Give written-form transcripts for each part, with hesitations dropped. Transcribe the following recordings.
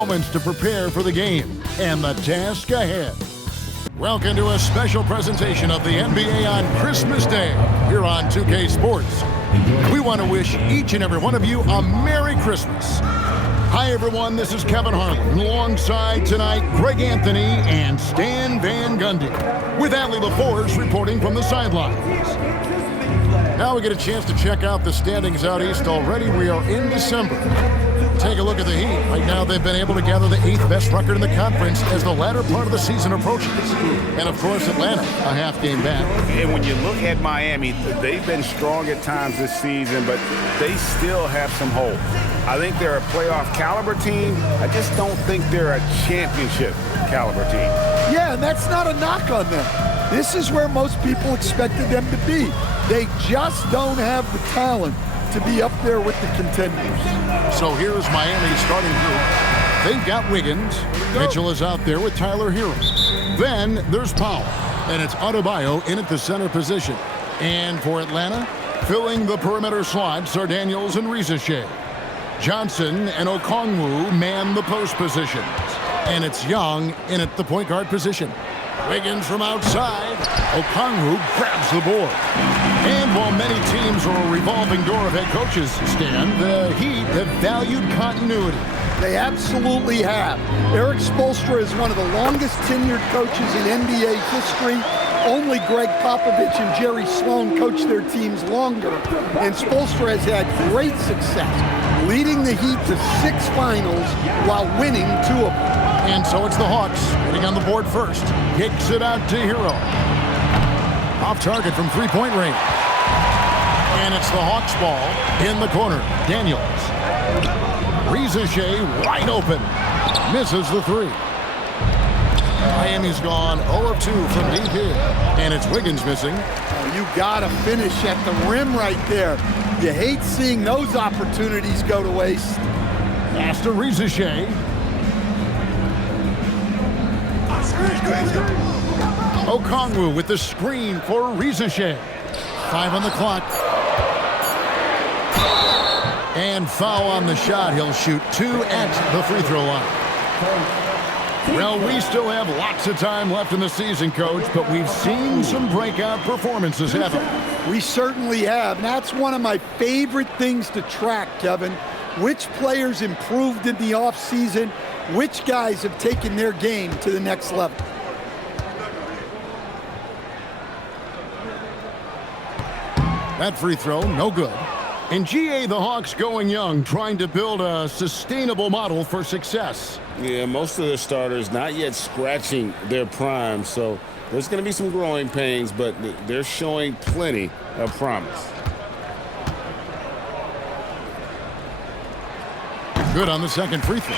Moments to prepare for the game and the task ahead. Welcome to a special presentation of the NBA on Christmas Day here on 2K Sports. We want to wish each and every one of you a Merry Christmas. Hi everyone, this is Kevin Harlan alongside tonight Greg Anthony and Stan Van Gundy with Allie LaForce reporting from the sidelines. Now we get a chance to check out the standings out east already. We are in December. Take a look at the Heat. Right now they've been able to gather the 8th best record in the conference as the latter part of the season approaches. And of course Atlanta, a half game back. And when you look at Miami, they've been strong at times this season, but they still have some holes. I think they're a playoff caliber team. I just don't think they're a championship caliber team. Yeah, and that's not a knock on them. This is where most people expected them to be. They just don't have the talent to be up there with the contenders. So here's Miami's starting group. They've got Wiggins. Mitchell is out there with Tyler Herro. Then there's Powell, and it's Adebayo in at the center position. And for Atlanta, filling the perimeter slots are Daniels and Riza. Johnson and Okongwu man the post positions. And it's Young in at the point guard position. Wiggins from outside. Okongwu grabs the board. And while many teams are a revolving door of head coaches, Stan, the Heat have valued continuity. They absolutely have. Eric Spoelstra is one of the longest tenured coaches in NBA history. Only Greg Popovich and Jerry Sloan coached their teams longer. And Spoelstra has had great success, leading the Heat to 6 finals while winning 2 of them. And so it's the Hawks getting on the board first. Kicks it out to Herro. Off target from three-point range. And it's the Hawks ball in the corner. Daniels. Riza wide open. Misses the 3. Miami's gone 0 of 2 from deep here. And it's Wiggins missing. Oh, you got to finish at the rim right there. You hate seeing those opportunities go to waste. Pass to Riza. Okongwu with the screen for Riza. 5 on the clock. And foul on the shot. He'll shoot 2 at the free throw line. Well, we still have lots of time left in the season, Coach, but we've seen some breakout performances, haven't we? We certainly have. And that's one of my favorite things to track, Kevin. Which players improved in the offseason, which guys have taken their game to the next level. That free throw, no good. In GA, the Hawks going young, trying to build a sustainable model for success. Yeah, most of their starters not yet scratching their prime, so there's going to be some growing pains, but they're showing plenty of promise. Good on the second free throw.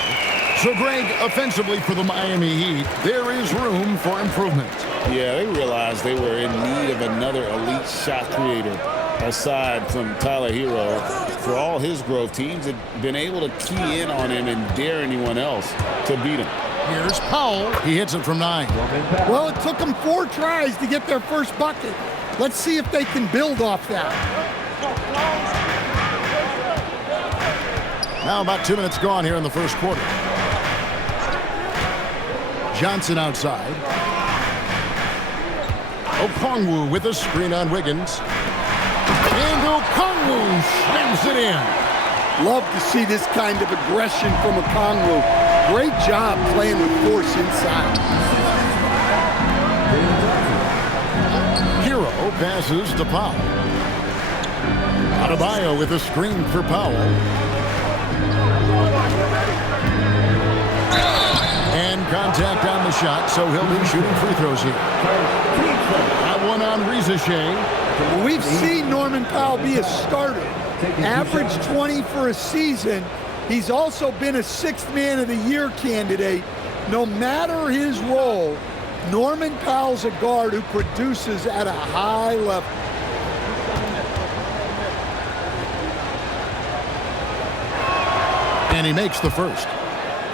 So, Greg, offensively for the Miami Heat, there is room for improvement. Yeah, they realized they were in need of another elite shot creator. Aside from Tyler Herro, for all his growth, teams have been able to key in on him and dare anyone else to beat him. Here's Powell. He hits it from 9. Well, it took them 4 tries to get their first bucket. Let's see if they can build off that. Now about 2 minutes gone here in the first quarter. Johnson outside. Okongwu with a screen on Wiggins. And Okongwu slams it in. Love to see this kind of aggression from Okongwu. Great job playing with force inside. Herro passes to Powell. Adebayo with a screen for Powell. And contact on the shot, so he'll be shooting free throws here. That one on Riza. We've seen Norman Powell be a starter. Average 20 for a season. He's also been a 6th Man of the Year candidate. No matter his role, Norman Powell's a guard who produces at a high level. And he makes the first.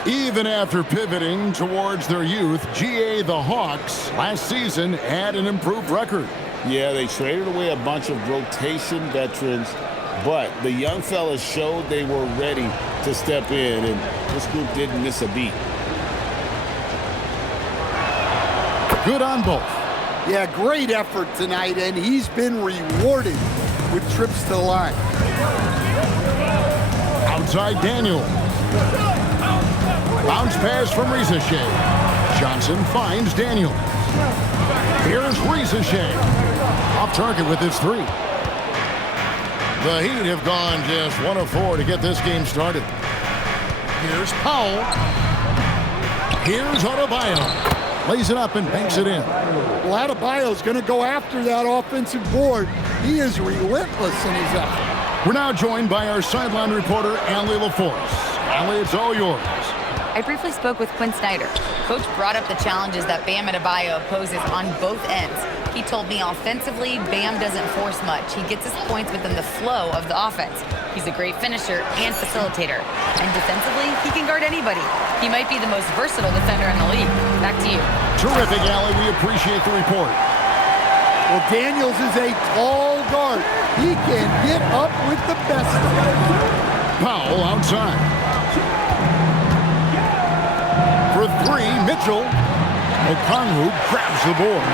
Even after pivoting towards their youth, GA the Hawks last season had an improved record. Yeah, they traded away a bunch of rotation veterans, but the young fellas showed they were ready to step in, and this group didn't miss a beat. Good on both. Yeah, great effort tonight, and he's been rewarded with trips to the line. Outside Daniel. Bounce pass from Shea. Johnson finds Daniel. Here's Shea. Off target with his three. The Heat have gone just 1 of 4 to get this game started. Here's Powell. Here's Adebayo. Lays it up and banks it in. Well, Adebayo's going to go after that offensive board. He is relentless in his effort. We're now joined by our sideline reporter, Allie LaForce. Allie, it's all yours. I briefly spoke with Quinn Snyder. Coach brought up the challenges that Bam Adebayo poses on both ends. He told me offensively, Bam doesn't force much. He gets his points within the flow of the offense. He's a great finisher and facilitator. And defensively, he can guard anybody. He might be the most versatile defender in the league. Back to you. Terrific, Allie. We appreciate the report. Well, Daniels is a tall guard. He can get up with the best of them. Powell outside. For three, Mitchell. Okongwu grabs the board.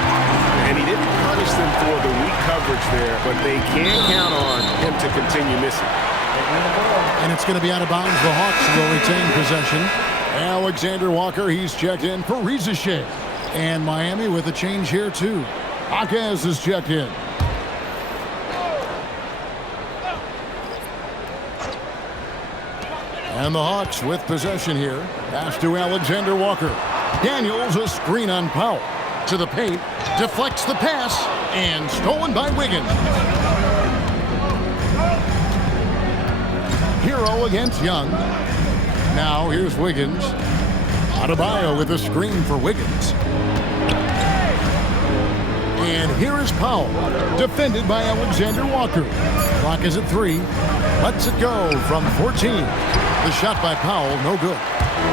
And he didn't punish them for the weak coverage there, but they can count on him to continue missing. And it's going to be out of bounds. The Hawks will retain possession. Alexander Walker, he's checked in for Shea. And Miami with a change here, too. Hawkes is checked in. And the Hawks with possession here. Pass to Alexander Walker. Daniels, a screen on Powell. To the paint, deflects the pass, and stolen by Wiggins. Herro against Young. Now here's Wiggins. Adebayo with a screen for Wiggins. And here is Powell, defended by Alexander Walker. Clock is at 3. Lets it go from 14. The shot by Powell, no good.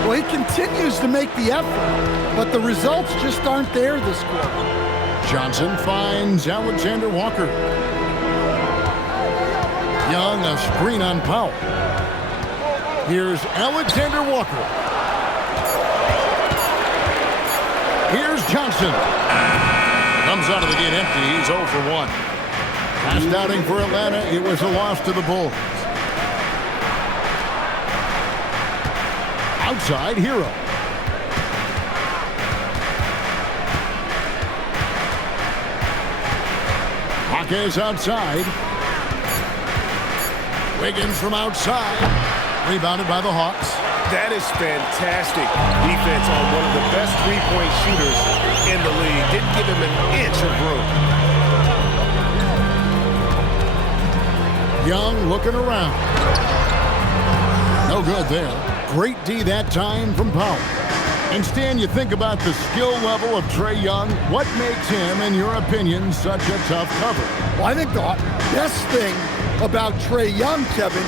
Well, he continues to make the effort, but the results just aren't there this quarter. Johnson finds Alexander Walker. Young, a screen on Powell. Here's Alexander Walker. Here's Johnson. Comes out of the gate empty. He's 0 for 1. Last outing for Atlanta, it was a loss to the Bulls. Outside, Herro. Hawkes outside. Wiggins from outside. Rebounded by the Hawks. That is fantastic defense on one of the best three-point shooters in the league. Didn't give him an inch of room. Young looking around. No good there. Great D that time from Powell. And Stan, you think about the skill level of Trae Young. What makes him, in your opinion, such a tough cover? Well, I think the best thing about Trae Young, Kevin,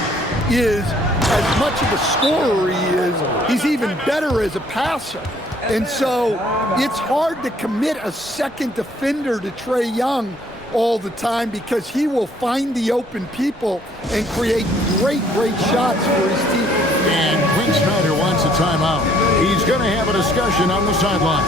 is as much of a scorer he is, he's even better as a passer. And so it's hard to commit a second defender to Trae Young all the time because he will find the open people and create great shots for his team. And Quinn Snyder wants a timeout. He's going to have a discussion on the sideline.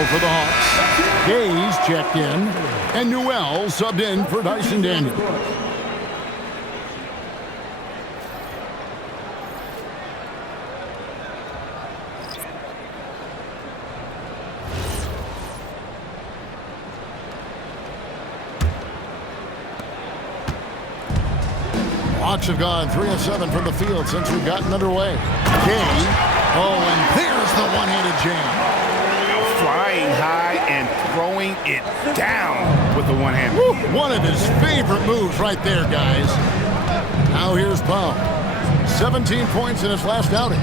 For the Hawks, Gaze checked in, and Newell subbed in for Dyson Daniel. Hawks have gone 3 of 7 from the field since we've gotten underway. Gay. Oh, and there's the one-handed jam. Flying high and throwing it down with the one hand. One of his favorite moves right there, guys. Now here's Powell. 17 points in his last outing.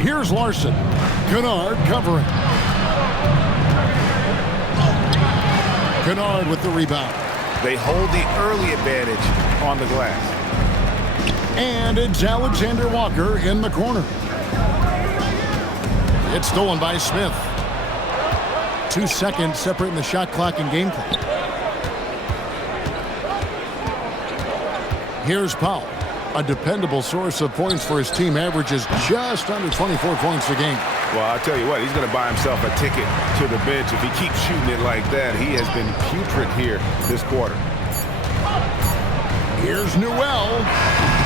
Here's Larson. Kennard covering. Kennard with the rebound. They hold the early advantage on the glass. And it's Alexander Walker in the corner. It's stolen by Smith. 2 seconds separating the shot clock and game clock. Here's Powell. A dependable source of points for his team, averages just under 24 points a game. Well, I'll tell you what, he's going to buy himself a ticket to the bench. If he keeps shooting it like that, he has been putrid here this quarter. Here's Newell.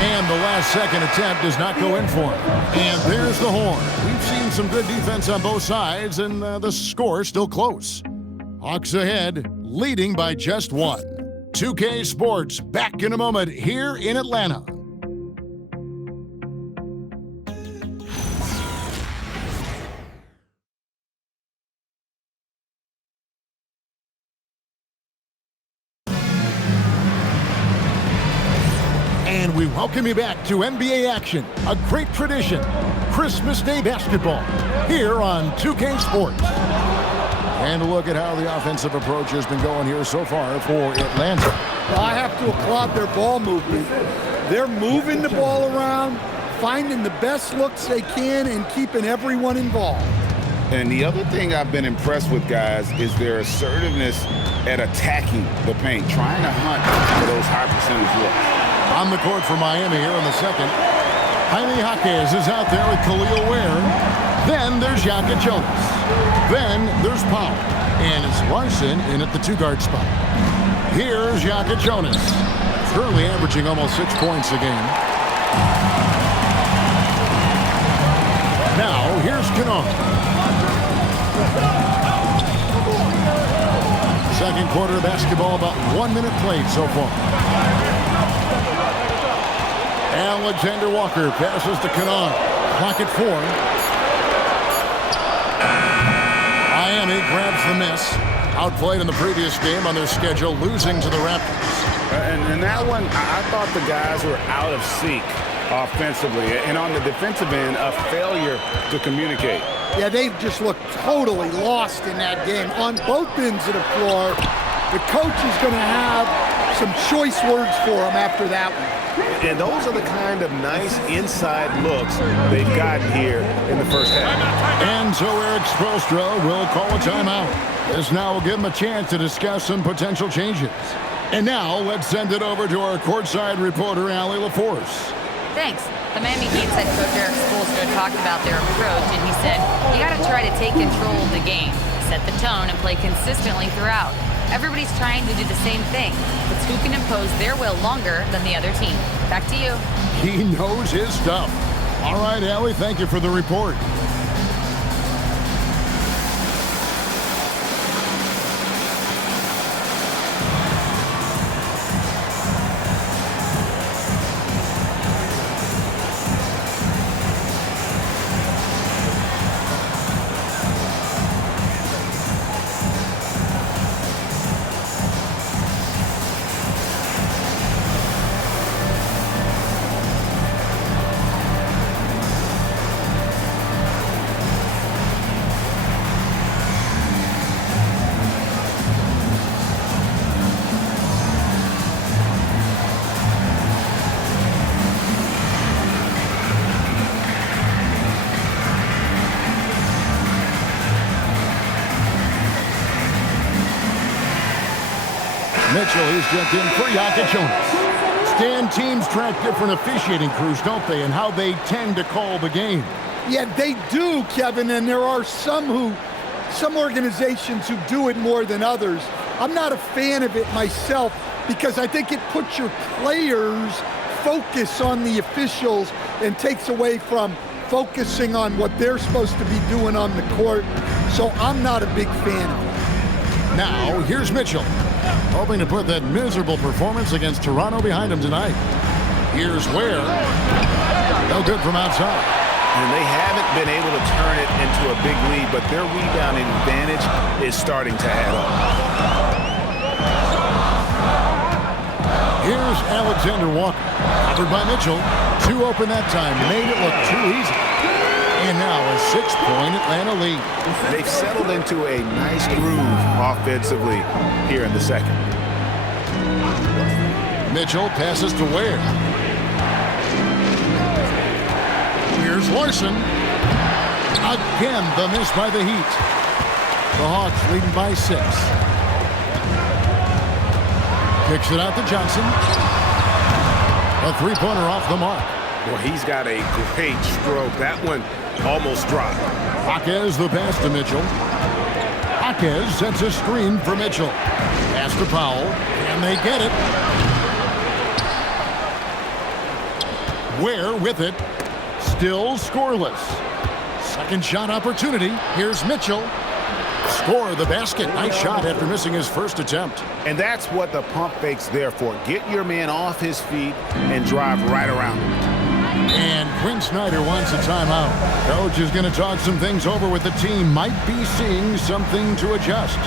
And the last second attempt does not go in for him. And there's the horn. We've seen some good defense on both sides, and the score is still close. Hawks ahead, leading by just 1. 2K Sports back in a moment here in Atlanta. And we welcome you back to NBA action, a great tradition, Christmas Day basketball, here on 2K Sports. And a look at how the offensive approach has been going here so far for Atlanta. Well, I have to applaud their ball movement. They're moving the ball around, finding the best looks they can, and keeping everyone involved. And the other thing I've been impressed with, guys, is their assertiveness at attacking the paint, trying to hunt for those high percentage looks. On the court for Miami here in the second. Jaime Jaquez is out there with Khalil Ware. Then there's Yaka Jonas. Then there's Powell. And it's Larson in at the 2-guard spot. Here's Yaka Jonas. Currently averaging almost 6 points a game. Now here's Kennard. Second quarter of basketball, about 1 minute played so far. Alexander Walker passes to Kennard. Clock at 4. Miami grabs the miss. Outplayed in the previous game on their schedule, losing to the Raptors. And that one, I thought the guys were out of sync offensively. And on the defensive end, a failure to communicate. Yeah, they just looked totally lost in that game. On both ends of the floor, the coach is going to have some choice words for them after that one. And those are the kind of nice inside looks they've gotten here in the first half. And so Eric Spoelstra will call a timeout. This now will give him a chance to discuss some potential changes. And now let's send it over to our courtside reporter, Allie LaForce. Thanks. The Miami Heat head coach Eric Spoelstra talked about their approach, and he said, you got to try to take control of the game, set the tone, and play consistently throughout. Everybody's trying to do the same thing. It's who can impose their will longer than the other team. Back to you. He knows his stuff. All right, Allie, thank you for the report. Mitchell, he's jumped in for Yaka Jonas. Stan, teams track different officiating crews, don't they, and how they tend to call the game. Yeah, they do, Kevin, and there are some organizations who do it more than others. I'm not a fan of it myself because I think it puts your players' focus on the officials and takes away from focusing on what they're supposed to be doing on the court. So I'm not a big fan of it. Now, here's Mitchell. hoping to put that miserable performance against Toronto behind him tonight. Here's Ware. No good from outside. And they haven't been able to turn it into a big lead, but their rebounding advantage is starting to add up. Here's Alexander Walker. Covered by Mitchell. Two open that time. Made it look too easy. And now a 6-point Atlanta lead. They've settled into a nice groove offensively here in the second. Mitchell passes to Ware. Here's Larson. Again, the miss by the Heat. The Hawks leading by 6. Kicks it out to Johnson. A three-pointer off the mark. Well, he's got a great stroke. That one almost dropped. Jaquez the pass to Mitchell. Jaquez sets a screen for Mitchell. Pass to Powell. And they get it. Ware with it. Still scoreless. Second shot opportunity. Here's Mitchell. Score the basket. Nice shot after missing his first attempt. And that's what the pump fake's there for. Get your man off his feet and drive right around him. And Quinn Snyder wants a timeout. Coach is going to talk some things over with the team. Might be seeing something to adjust.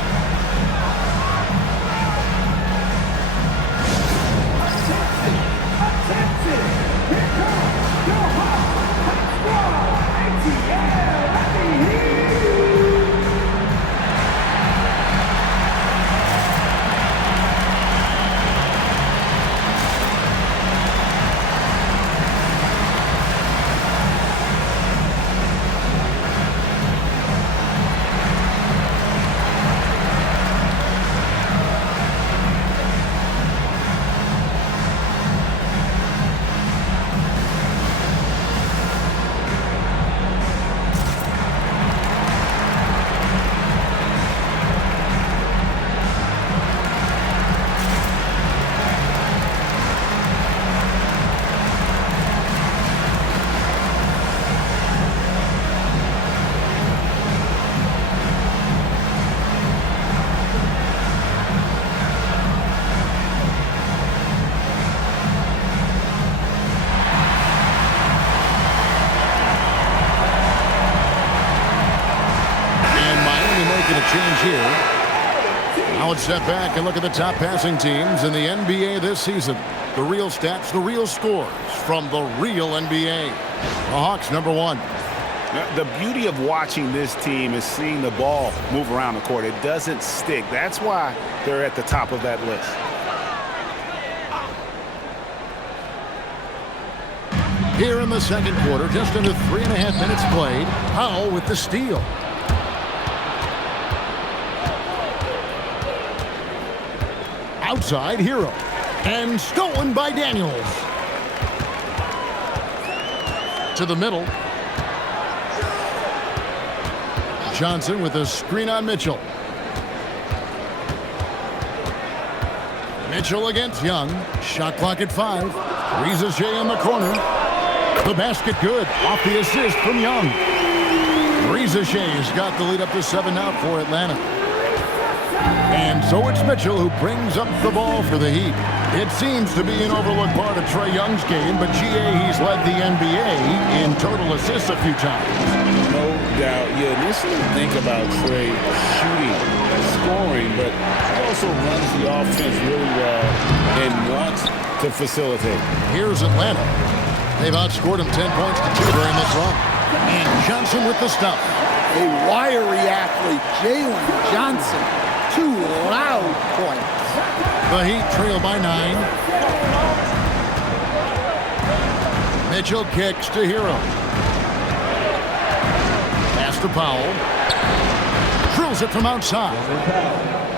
Change here. Now let's step back and look at the top passing teams in the NBA this season. The real stats, the real scores from the real NBA. The Hawks, number 1. The beauty of watching this team is seeing the ball move around the court. It doesn't stick. That's why they're at the top of that list. Here in the second quarter, just under 3.5 minutes played, Powell with the steal. Outside, Herro. And stolen by Daniels. To the middle. Johnson with a screen on Mitchell. Mitchell against Young. Shot clock at 5. Reza Shea in the corner. The basket good. Off the assist from Young. Reza Shea's got the lead up to 7 now for Atlanta. And so it's Mitchell who brings up the ball for the Heat. It seems to be an overlooked part of Trae Young's game, but he's led the NBA in total assists a few times. No doubt. You initially think about Trae shooting, scoring, but he also runs the offense really well and wants to facilitate. Here's Atlanta. They've outscored him 10 points to 2 during this run. And Johnson with the stuff. A wiry athlete, Jalen Johnson. 2 loud points. The Heat trail by 9. Mitchell kicks to Herro. Pass to Powell. Drills it from outside.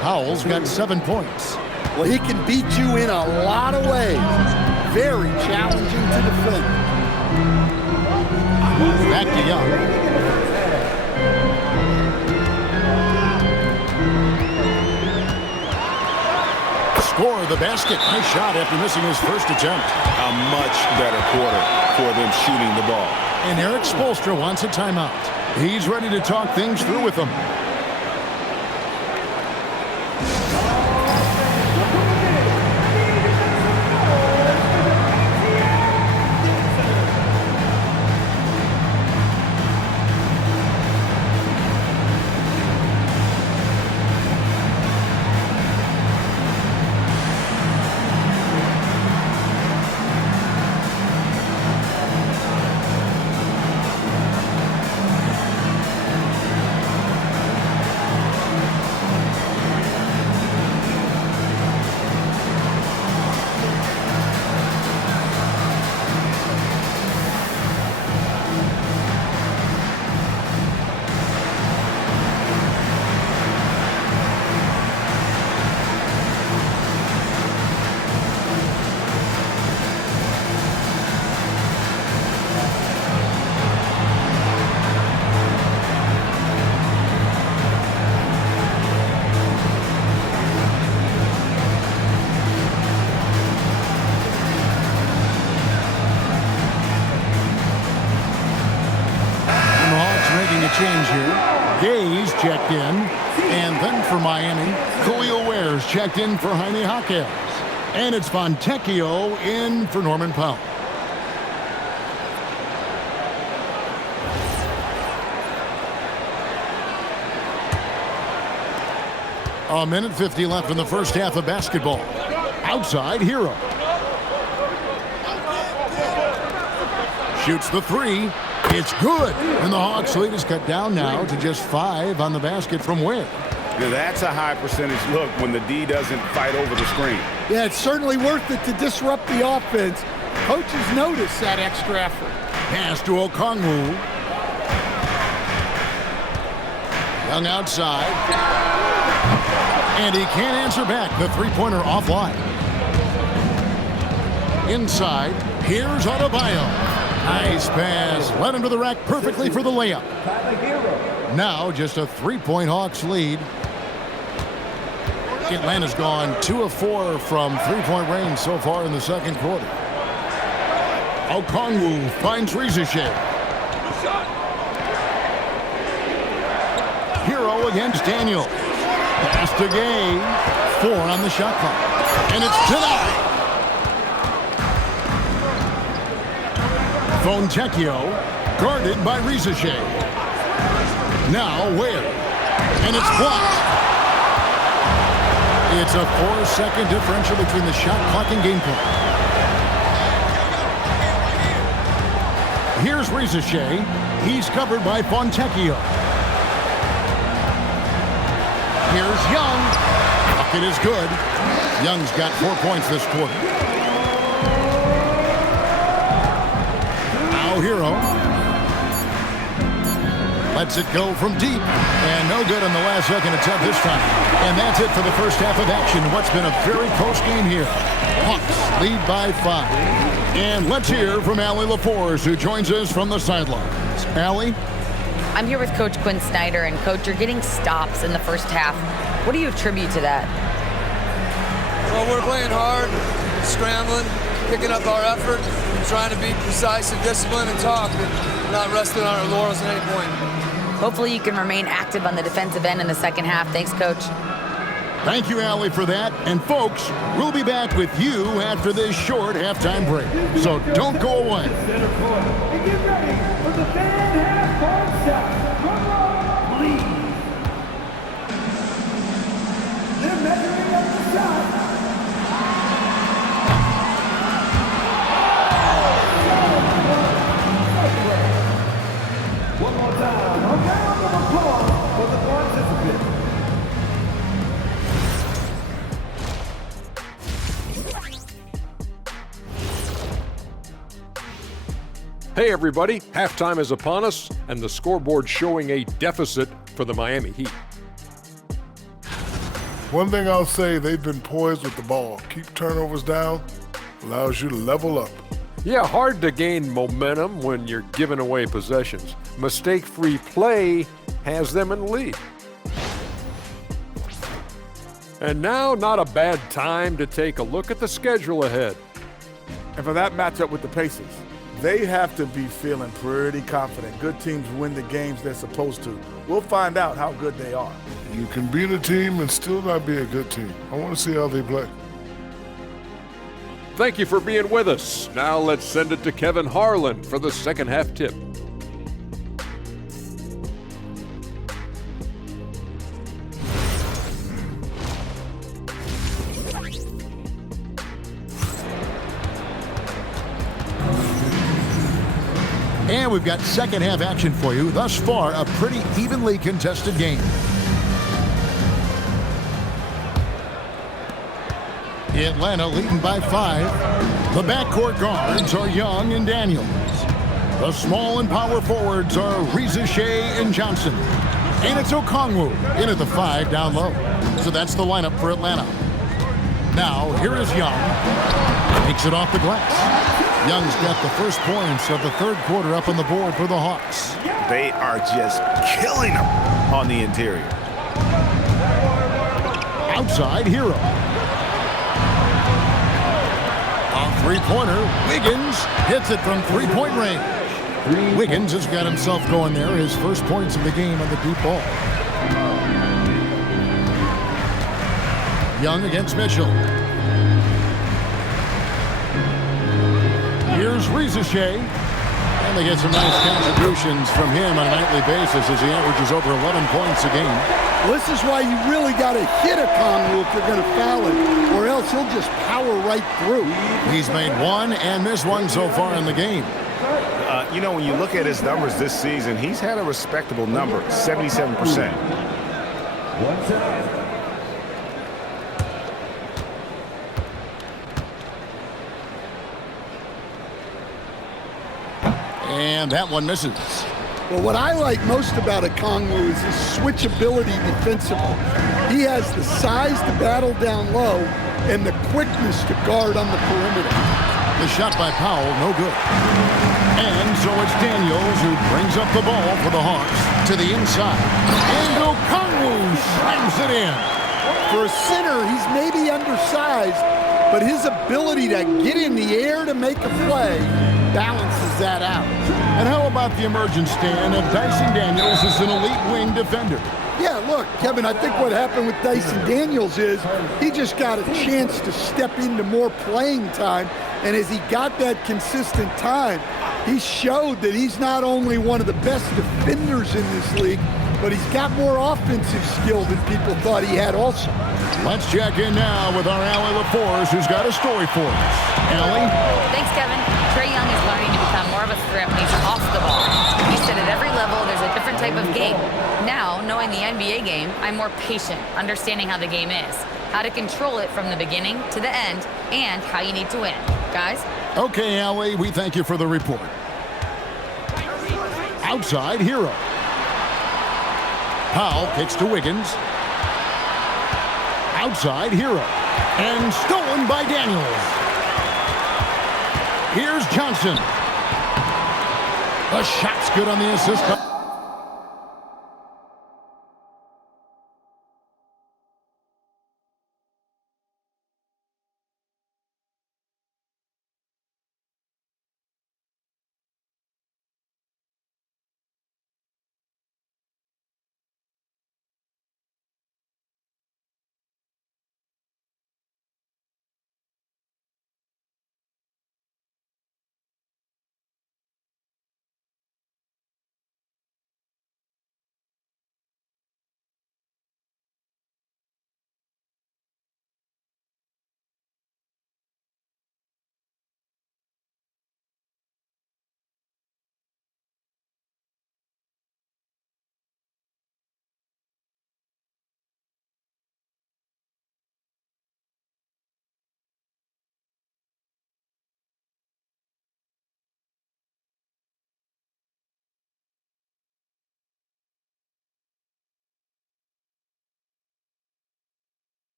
Powell's got 7 points. Well, he can beat you in a lot of ways. Very challenging to defend. Back to Young. Score the basket. Nice shot after missing his first attempt. A much better quarter for them shooting the ball. And Eric Spoelstra wants a timeout. He's ready to talk things through with them. change here. Gaze checked in. And then for Miami, Khalil Ware's checked in for Jaime Jaquez. And it's Fontecchio in for Norman Powell. A minute 50 left in the first half of basketball. Outside, Herro. Shoots the three. It's good. And the Hawks lead is cut down now to just 5 on the basket from Ware. Now that's a high percentage look when the D doesn't fight over the screen. Yeah, it's certainly worth it to disrupt the offense. Coaches notice that extra effort. Pass to Okongwu. Young outside. And he can't answer back. The three-pointer offline. Inside, here's Adebayo. Nice pass. Led him to the rack perfectly for the layup. Now just a 3-point Hawks lead. Atlanta's gone 2 of 4 from 3-point range so far in the second quarter. Okongwu finds Rizeshe. Herro against Daniel. Pass to Gay. 4 on the shot clock. And it's denied. Fontecchio guarded by Rizeshe. Now Ware. And it's blocked. It's a 4-second differential between the shot clock and game clock. Here's Rizeshe. He's covered by Fontecchio. Here's Young. Bucket is good. Young's got 4 points this quarter. Now Herro. Lets it go from deep. And no good on the last second attempt this time. And that's it for the first half of action. What's been a very close game here. Hawks lead by 5. And let's hear from Allie LaForce, who joins us from the sidelines. Allie? I'm here with Coach Quinn Snyder, and Coach, you're getting stops in the first half. What do you attribute to that? Well, we're playing hard, scrambling, picking up our effort, trying to be precise and disciplined and talk, and not resting on our laurels at any point. Hopefully you can remain active on the defensive end in the second half. Thanks, Coach. Thank you, Allie, for that. And folks, we'll be back with you after this short halftime break. So don't go away. And get ready for the fan half-court shot. Drum roll, please. They're measuring up the shot. One more time. A round of applause for the participants. Hey everybody, halftime is upon us, and the scoreboard showing a deficit for the Miami Heat. One thing I'll say, they've been poised with the ball. Keep turnovers down, allows you to level up. Yeah, hard to gain momentum when you're giving away possessions. Mistake-free play has them in the lead. And now, not a bad time to take a look at the schedule ahead. And for that matchup with the Pacers, they have to be feeling pretty confident. Good teams win the games they're supposed to. We'll find out how good they are. You can beat a team and still not be a good team. I want to see how they play. Thank you for being with us. Now let's send it to Kevin Harlan for the second half tip. And we've got second half action for you. Thus far, a pretty evenly contested game. Atlanta leading by 5. The backcourt guards are Young and Daniels. The small and power forwards are Rizeshe and Johnson. And it's Okongwu in at the 5 down low. So that's the lineup for Atlanta. Now, here is Young. Takes it off the glass. Young's got the first points of the third quarter up on the board for the Hawks. They are just killing them on the interior. Outside, Herro. A three-pointer. Wiggins hits it from three-point range. Wiggins has got himself going there. His first points of the game on the deep ball. Young against Mitchell. Here's Ricochet. And they get some nice contributions from him on a nightly basis as he averages over 11 points a game. This is why you really got to hit a Kongwu if you're going to foul him, or else he'll just power right through. He's made one and missed one so far in the game. You know, when you look at his numbers this season, he's had a respectable number, 77%. And that one misses. Well, what I like most about Kongwu is his switchability defensively. He has the size to battle down low and the quickness to guard on the perimeter. The shot by Powell, no good. And so it's Daniels who brings up the ball for the Hawks to the inside. And Kongwu slams it in. For a center, he's maybe undersized, but his ability to get in the air to make a play balances that out. And how about the emergence, Stan, of Dyson Daniels as an elite wing defender? Yeah, look, Kevin, I think what happened with Dyson Daniels is he just got a chance to step into more playing time, and as he got that consistent time, he showed that he's not only one of the best defenders in this league, but he's got more offensive skill than people thought he had also. Let's check in now with our Allie LaForce, who's got a story for us. Allie? Thanks, Kevin. Trae Young is learning to become more of a threat when he's off the ball. He said at every level there's a different type of game. Now, knowing the NBA game, I'm more patient, understanding how the game is, how to control it from the beginning to the end, and how you need to win. Guys? Okay, Allie, we thank you for the report. Outside, Herro. Powell kicks to Wiggins. Outside, Herro. And stolen by Daniels. Here's Johnson. The shot's good on the assist.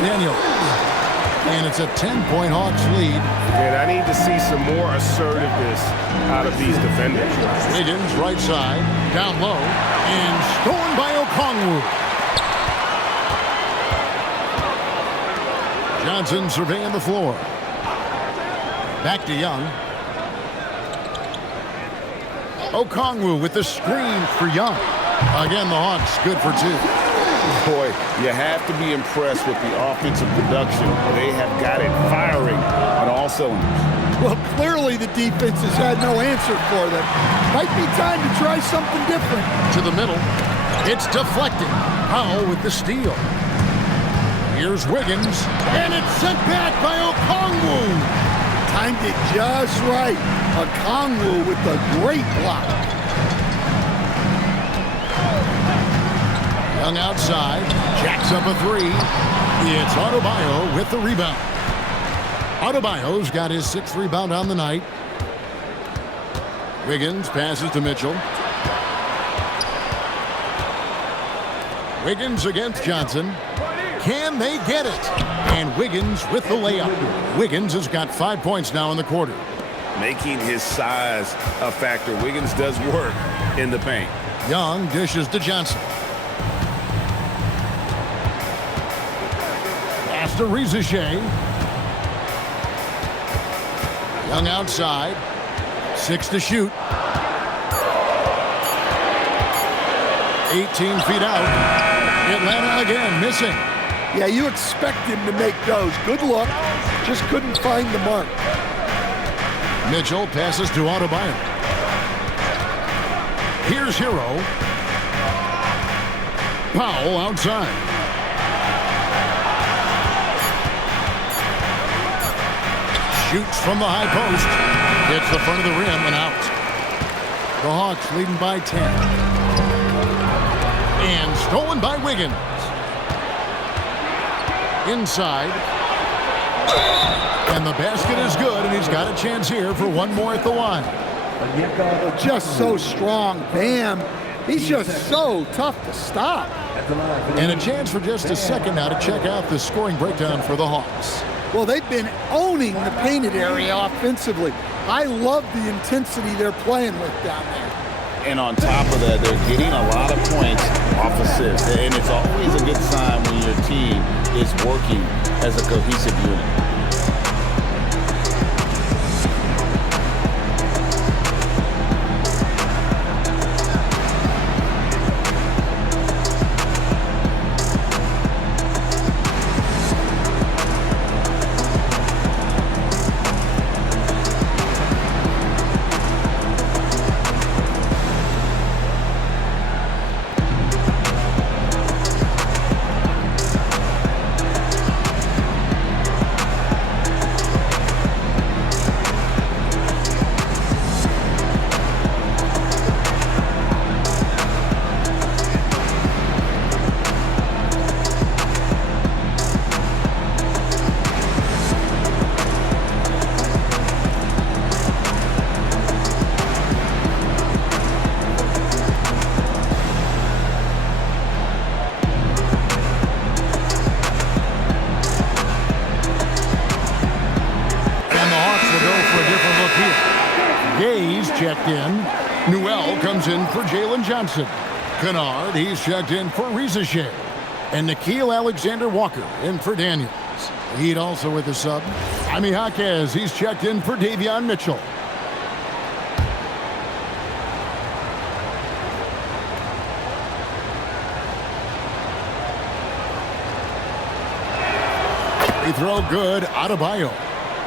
Daniel. And it's a 10-point Hawks lead. And I need to see some more assertiveness out of these defenders. Wiggins, right side, down low, and stolen by Okongwu. Johnson surveying the floor. Back to Young. Okongwu with the screen for Young. Again, the Hawks good for 2. Boy, you have to be impressed with the offensive production. They have got it firing on all cylinders. Well, clearly the defense has had no answer for them. Might be time to try something different. To the middle. It's deflected. Powell with the steal. Here's Wiggins. And it's sent back by Okongwu. Timed it just right. Okongwu with the great block. Young outside, jacks up a 3. It's Adebayo with the rebound. Adebayo's got his 6th rebound on the night. Wiggins passes to Mitchell. Wiggins against Johnson. Can they get it? And Wiggins with the layup. Wiggins has got 5 points now in the quarter. Making his size a factor. Wiggins does work in the paint. Young dishes to Johnson. Pass to Rizichet. Young outside. 6 to shoot. 18 feet out. Atlanta again missing. Yeah, you expect him to make those. Good luck. Just couldn't find the mark. Mitchell passes to Adebayo. Here's Herro. Powell outside. Shoots from the high post. Hits the front of the rim and out. The Hawks leading by 10. And stolen by Wiggins. Inside. And the basket is good, and he's got a chance here for one more at the line. Just so strong. Bam. He's just so tough to stop. And a chance for just a second now to check out the scoring breakdown for the Hawks. Well, they've been owning the painted area offensively. I love the intensity they're playing with down there. And on top of that, they're getting a lot of points off assists. And it's always a good sign when your team is working as a cohesive unit. Checked in. Newell comes in for Jalen Johnson. Kennard, he's checked in for Rizichet. And Nikhil Alexander-Walker in for Daniels. Heat also with the sub. Jaime Jaquez, he's checked in for Davion Mitchell. Free throw good, Adebayo.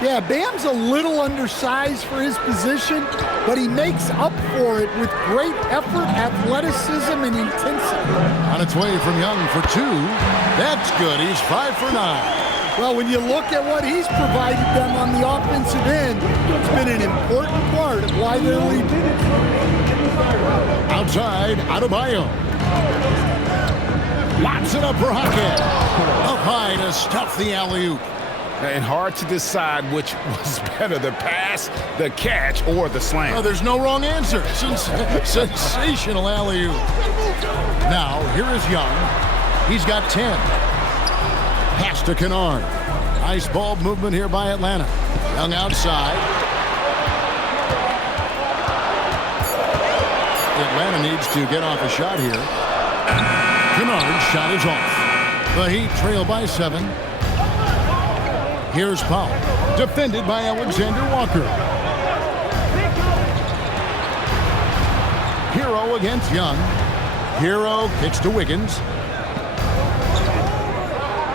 Yeah, Bam's a little undersized for his position, but he makes up for it with great effort, athleticism, and intensity. On its way from Young for 2. That's good. He's 5 for 9. Well, when you look at what he's provided them on the offensive end, it's been an important part of why they're leading. Outside, Adebayo. Lobs it up for Jaquez. Up high to stuff the alley-oop. And hard to decide which was better, the pass, the catch, or the slam. Oh, there's no wrong answer. Sensational alley-oop. Now, here is Young. He's got 10. Pass to Kennard. Nice ball movement here by Atlanta. Young outside. Atlanta needs to get off a shot here. Kennard's shot is off. The Heat trail by 7. Here's Powell. Defended by Alexander Walker. Herro against Young. Herro kicks to Wiggins.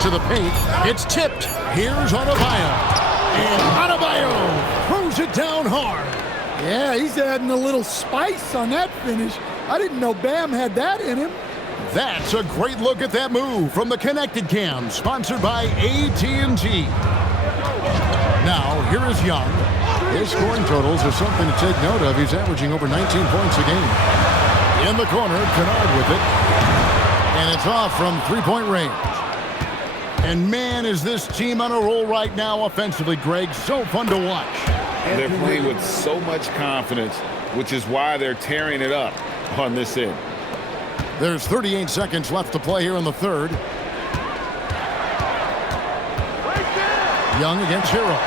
To the paint. It's tipped. Here's Adebayo. And Adebayo throws it down hard. Yeah, he's adding a little spice on that finish. I didn't know Bam had that in him. That's a great look at that move from the Connected Cam, sponsored by AT&T. Now, here is Young. His scoring totals are something to take note of. He's averaging over 19 points a game. In the corner, Kennard with it. And it's off from three-point range. And man, is this team on a roll right now offensively, Greg. So fun to watch. They're playing with so much confidence, which is why they're tearing it up on this end. There's 38 seconds left to play here in the third. Young against Herro.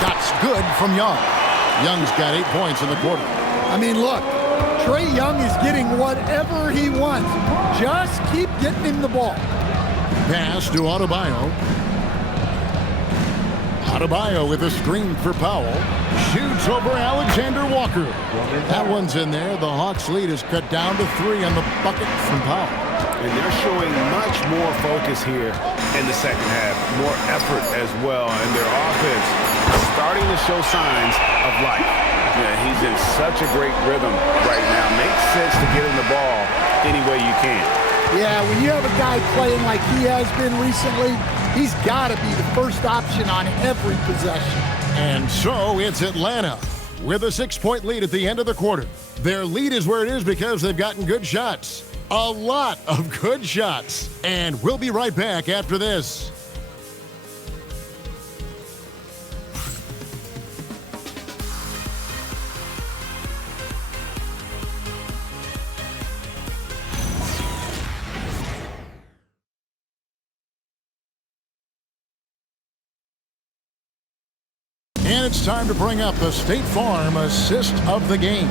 Shot's good from Young. Young's got 8 points in the quarter. I mean, look, Trae Young is getting whatever he wants. Just keep getting him the ball. Pass to Adebayo. Adebayo with a screen for Powell. Shoots over Alexander Walker. That one's in there. The Hawks' lead is cut down to 3 on the bucket from Powell. And they're showing much more focus here in the second half. More effort as well. And their offense is starting to show signs of life. Yeah, he's in such a great rhythm right now. Makes sense to get him the ball any way you can. Yeah, when you have a guy playing like he has been recently, he's got to be the first option on every possession. And so it's Atlanta with a 6-point lead at the end of the quarter. Their lead is where it is because they've gotten good shots. A lot of good shots. And we'll be right back after this. And it's time to bring up the State Farm assist of the game.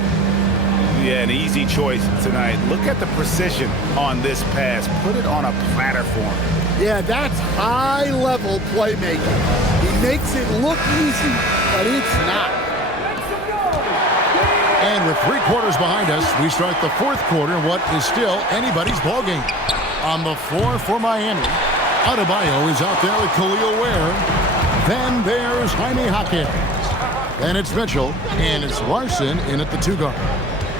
Yeah, an easy choice tonight. Look at the precision on this pass. Put it on a platter for him. Yeah, that's high-level playmaking. He makes it look easy, but it's not. And with 3 quarters behind us, we start the fourth quarter in what is still anybody's ballgame. On the floor for Miami, Adebayo is out there with Khalil Ware. Then there's Jaime Jaquez. Then it's Mitchell, and it's Larson in at the 2 guard.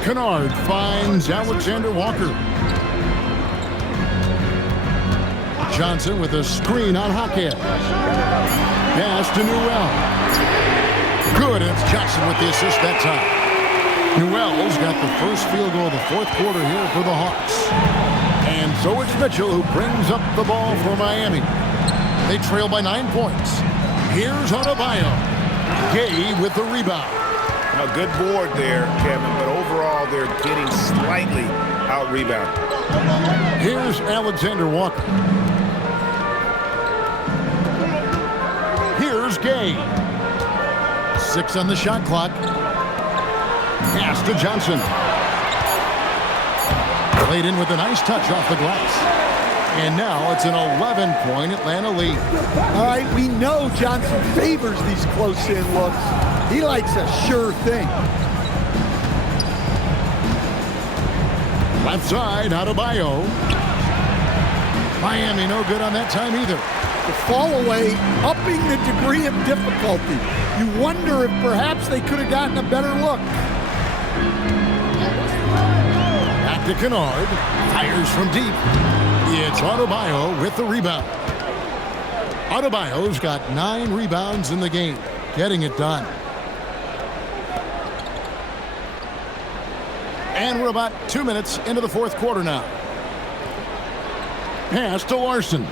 Kennard finds Alexander Walker. Johnson with a screen on Jaquez. Pass to Newell. Good, and it's Johnson with the assist that time. Newell's got the first field goal of the fourth quarter here for the Hawks. And so it's Mitchell who brings up the ball for Miami. They trail by 9 points. Here's Adebayo. Gay with the rebound. A good board there, Kevin, but overall they're getting slightly out-rebounded. Here's Alexander Walker. Here's Gay. 6 on the shot clock. Pass to Johnson. Played in with a nice touch off the glass. And now it's an 11-point Atlanta lead. All right, we know Johnson favors these close-in looks. He likes a sure thing. Left side, Adebayo. Miami no good on that time either. The fall away, upping the degree of difficulty. You wonder if perhaps they could have gotten a better look. Back to Kennard. Fires from deep. It's Adebayo with the rebound. Adebayo's got 9 rebounds in the game, getting it done. And we're about 2 minutes into the fourth quarter now. Pass to Larson.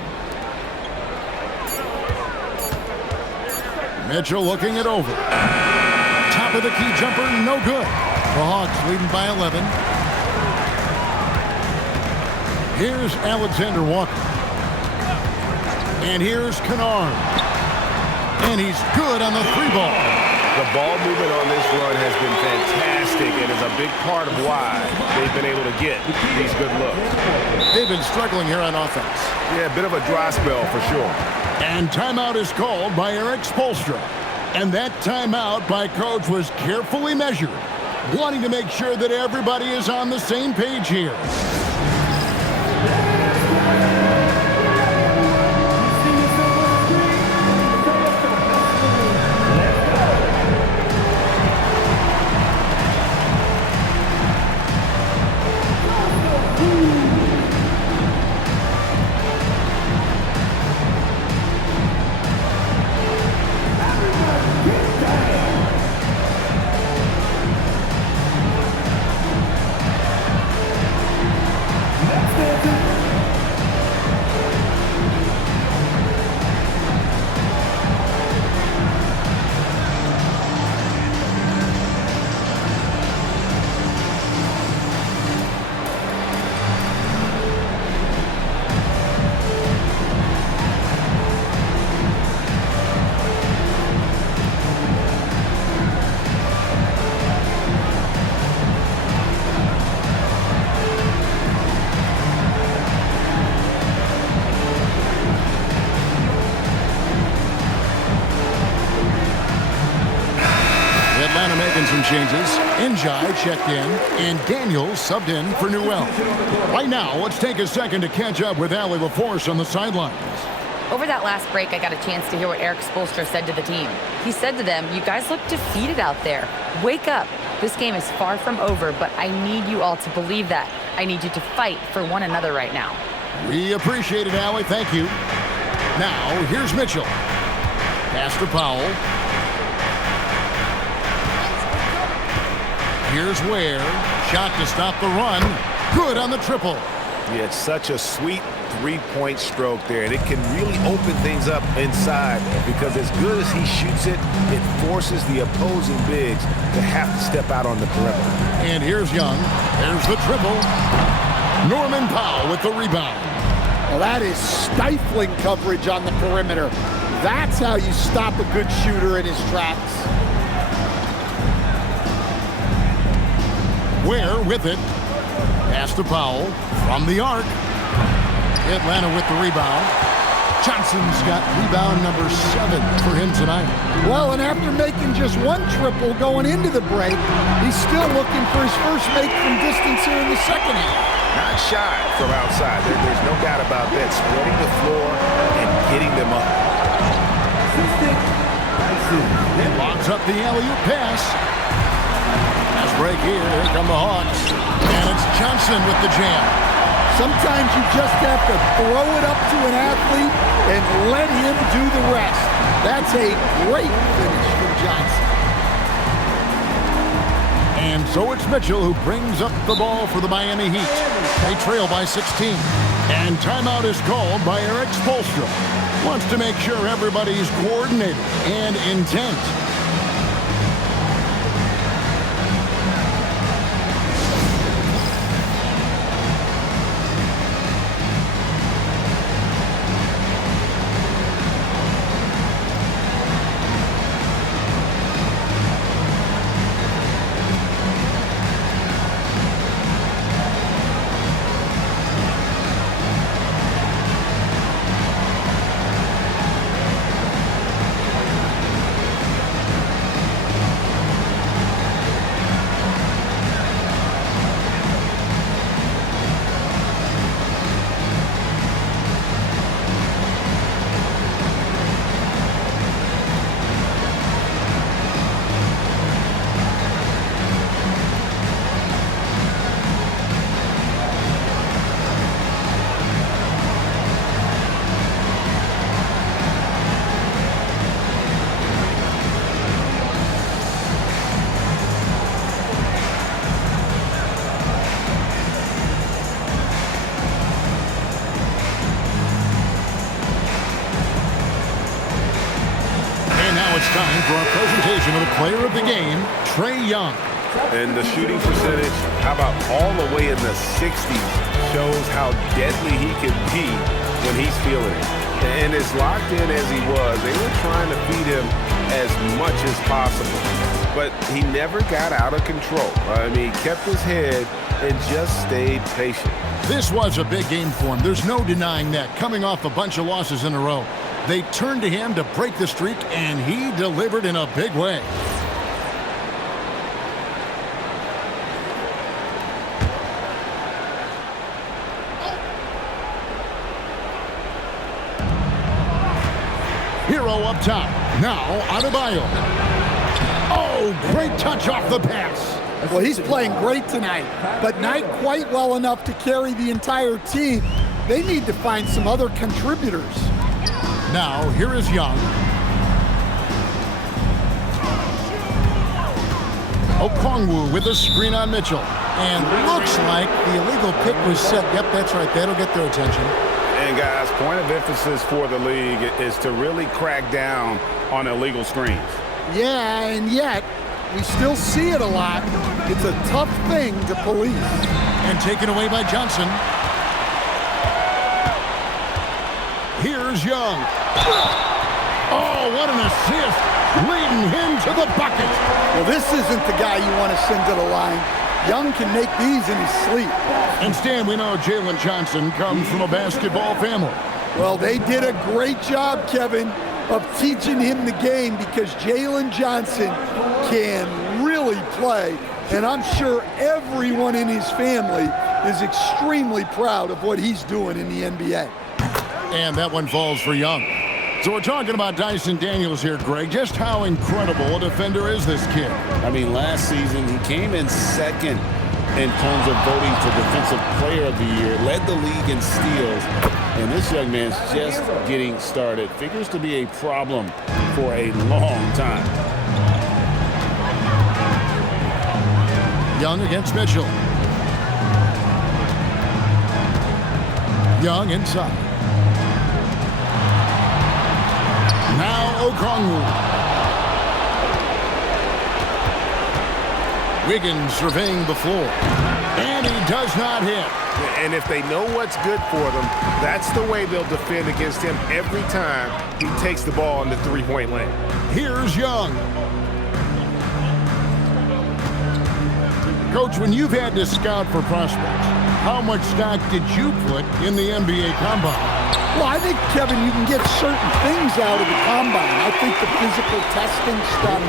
Mitchell looking it over. Top of the key jumper, no good. The Hawks leading by 11. Here's Alexander Walker. And here's Kennard. And he's good on the 3-ball. The ball movement on this run has been fantastic and is a big part of why they've been able to get these good looks. They've been struggling here on offense. Yeah, a bit of a dry spell for sure. And timeout is called by Eric Spoelstra. And that timeout by Coach was carefully measured, wanting to make sure that everybody is on the same page here. Atlanta making some changes. Njai checked in, and Daniels subbed in for Newell. Right now, let's take a second to catch up with Allie LaForce on the sidelines. Over that last break, I got a chance to hear what Eric Spoelstra said to the team. He said to them, "You guys look defeated out there. Wake up. This game is far from over, but I need you all to believe that. I need you to fight for one another right now." We appreciate it, Allie. Thank you. Now, here's Mitchell. Pass to Powell. Here's Ware. Shot to stop the run. Good on the triple. Yeah, it's such a sweet three-point stroke there, and it can really open things up inside because as good as he shoots it, it forces the opposing bigs to have to step out on the perimeter. And here's Young. There's the triple. Norman Powell with the rebound. Well, that is stifling coverage on the perimeter. That's how you stop a good shooter in his tracks. Ware with it. Pass to Powell from the arc. Atlanta with the rebound. Johnson's got rebound number 7 for him tonight. Well, and after making just one triple going into the break, he's still looking for his first make from distance here in the second half. Not shy from outside. There's no doubt about that. Spreading the floor and getting them up. Logs up the alley-oop pass. Fast break here. Here come the Hawks. And it's Johnson with the jam. Sometimes you just have to throw it up to an athlete and let him do the rest. That's a great finish from Johnson. And so it's Mitchell who brings up the ball for the Miami Heat. They trail by 16. And timeout is called by Eric Spoelstra. Wants to make sure everybody's coordinated and intent. It's time for our presentation of the player of the game, Trae Young. And the shooting percentage, how about all the way in the 60s, shows how deadly he can be when he's feeling it. And as locked in as he was, they were trying to feed him as much as possible. But he never got out of control. I mean, he kept his head and just stayed patient. This was a big game for him. There's no denying that. Coming off a bunch of losses in a row, they turned to him to break the streak, and he delivered in a big way. Herro up top. Now, Adebayo. Oh, great touch off the pass. Well, he's playing great tonight, but not quite well enough to carry the entire team. They need to find some other contributors. Now, here is Young. Okongwu with a screen on Mitchell. And looks like the illegal pick was set. Yep, that's right. That'll get their attention. And guys, point of emphasis for the league is to really crack down on illegal screens. Yeah, and yet, we still see it a lot. It's a tough thing to police. And taken away by Johnson. Here's Young. Oh, what an assist. Leading him to the bucket. Well, this isn't the guy you want to send to the line. Young can make these in his sleep. And Stan, we know Jalen Johnson comes from a basketball family. Well, they did a great job, Kevin, of teaching him the game because Jalen Johnson can really play. And I'm sure everyone in his family is extremely proud of what he's doing in the NBA. And that one falls for Young. So we're talking about Dyson Daniels here, Greg. Just how incredible a defender is this kid? I mean, last season he came in second in terms of voting for Defensive Player of the Year, led the league in steals, and this young man's just getting started. Figures to be a problem for a long time. Young against Mitchell. Young inside. Now Okongwu. Wiggins surveying the floor. And he does not hit. And if they know what's good for them, that's the way they'll defend against him every time he takes the ball in the three-point lane. Here's Young. Coach, when you've had to scout for prospects, how much stock did you put in the NBA Combine? Well, I think, Kevin, you can get certain things out of the Combine. I think the physical testing stuff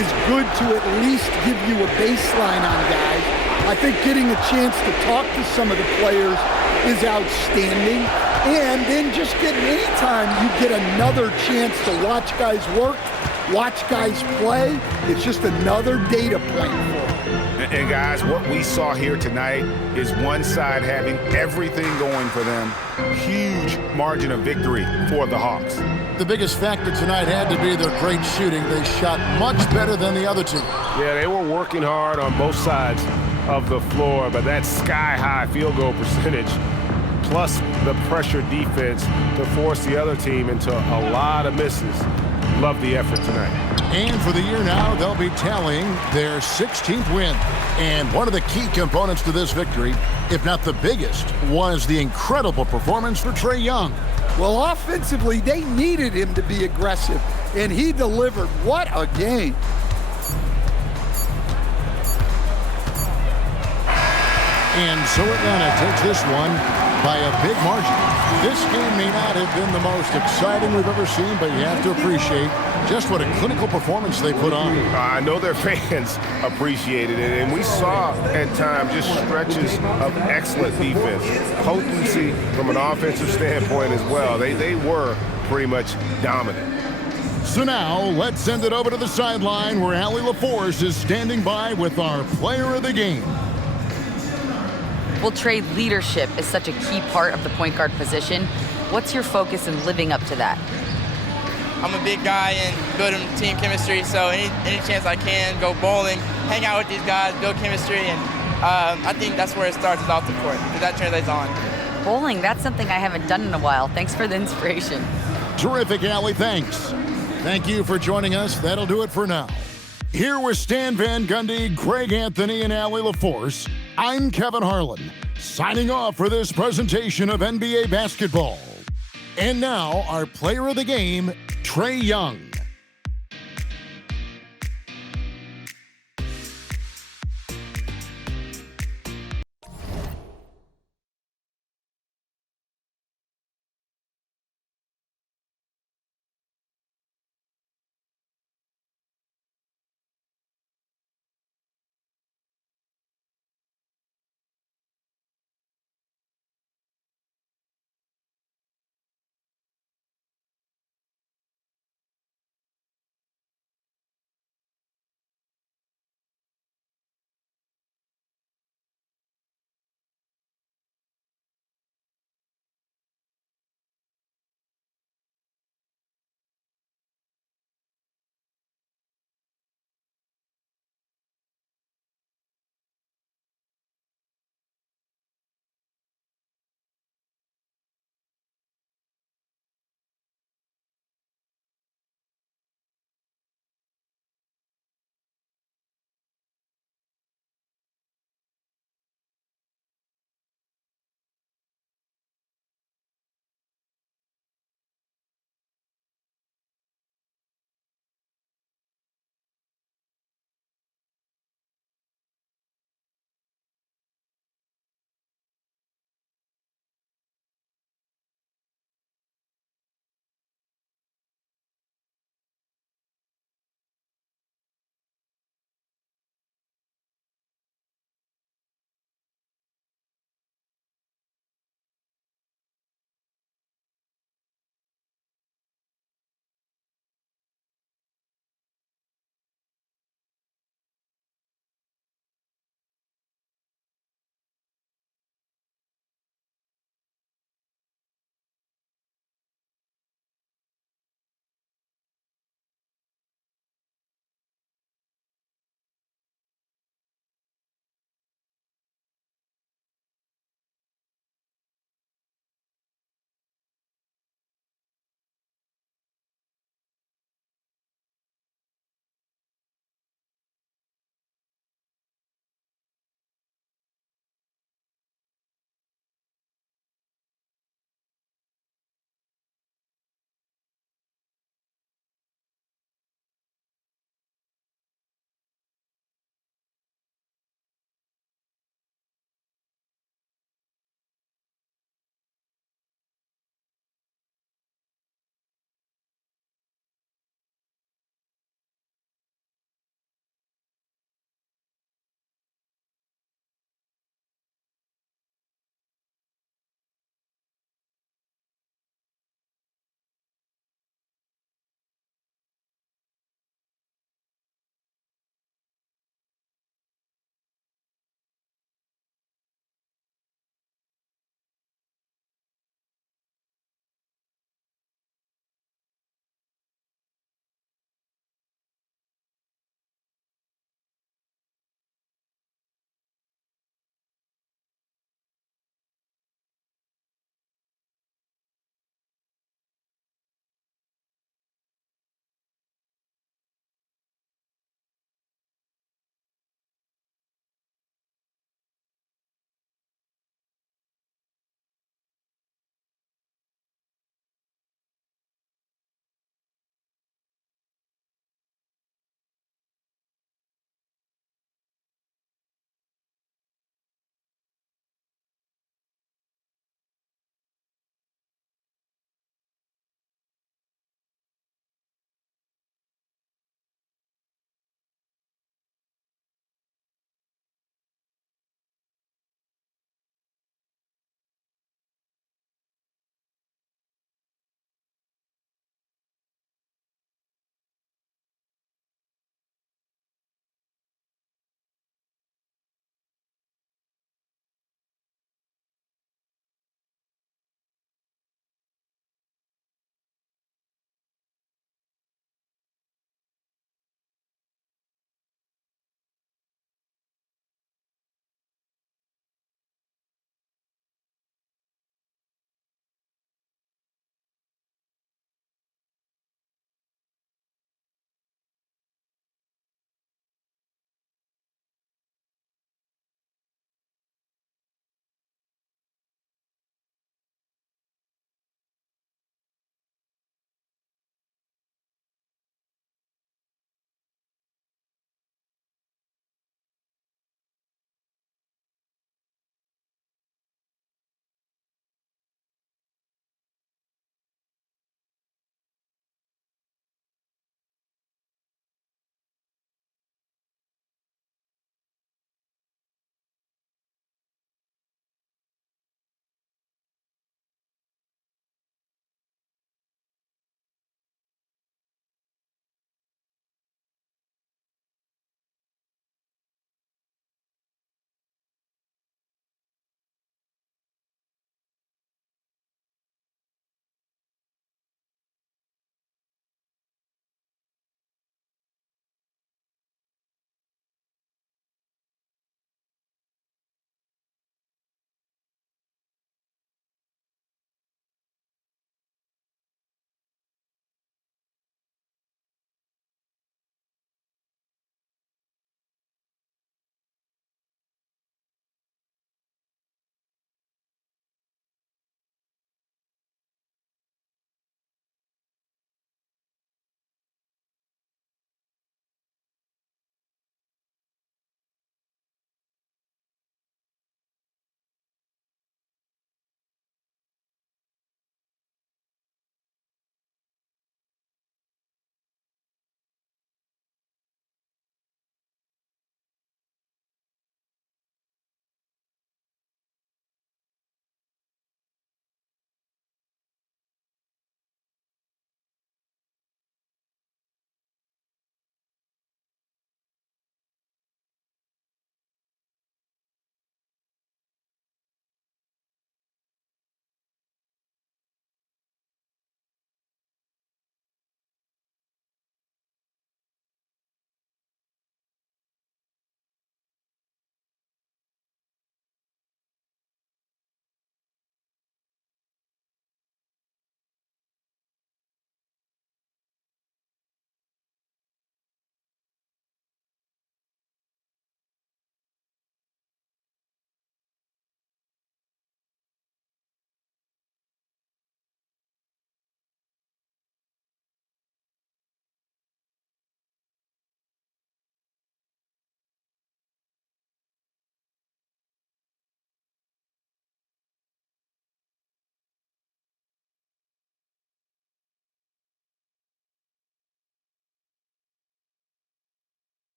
is good to at least give you a baseline on guys. I think getting a chance to talk to some of the players is outstanding. And then just getting anytime you get another chance to watch guys work, watch guys play, it's just another data point for them. And guys, what we saw here tonight is one side having everything going for them. Huge margin of victory for the Hawks. The biggest factor tonight had to be their great shooting. They shot much better than the other two. Yeah, they were working hard on both sides of the floor, but that sky-high field goal percentage plus the pressure defense to force the other team into a lot of misses. Love the effort tonight. And for the year now, they'll be tallying their 16th win. And one of the key components to this victory, if not the biggest, was the incredible performance for Trae Young. Well, offensively, they needed him to be aggressive, and he delivered. What a game. And so Atlanta takes this one by a big margin. This game may not have been the most exciting we've ever seen, but you have to appreciate just what a clinical performance they put on. I know their fans appreciated it, and we saw at times just stretches of excellent defense, potency from an offensive standpoint as well. They were pretty much dominant. So now let's send it over to the sideline where Allie LaForce is standing by with our player of the game. Well, Trae, leadership is such a key part of the point guard position. What's your focus in living up to that? I'm a big guy and building team chemistry, so any chance I can, go bowling, hang out with these guys, build chemistry, and I think that's where it starts is off the court, because that translates on. Bowling, that's something I haven't done in a while. Thanks for the inspiration. Terrific, Allie, thanks. Thank you for joining us. That'll do it for now. Here with Stan Van Gundy, Greg Anthony, and Allie LaForce, I'm Kevin Harlan, signing off for this presentation of NBA basketball. And now, our player of the game, Trae Young.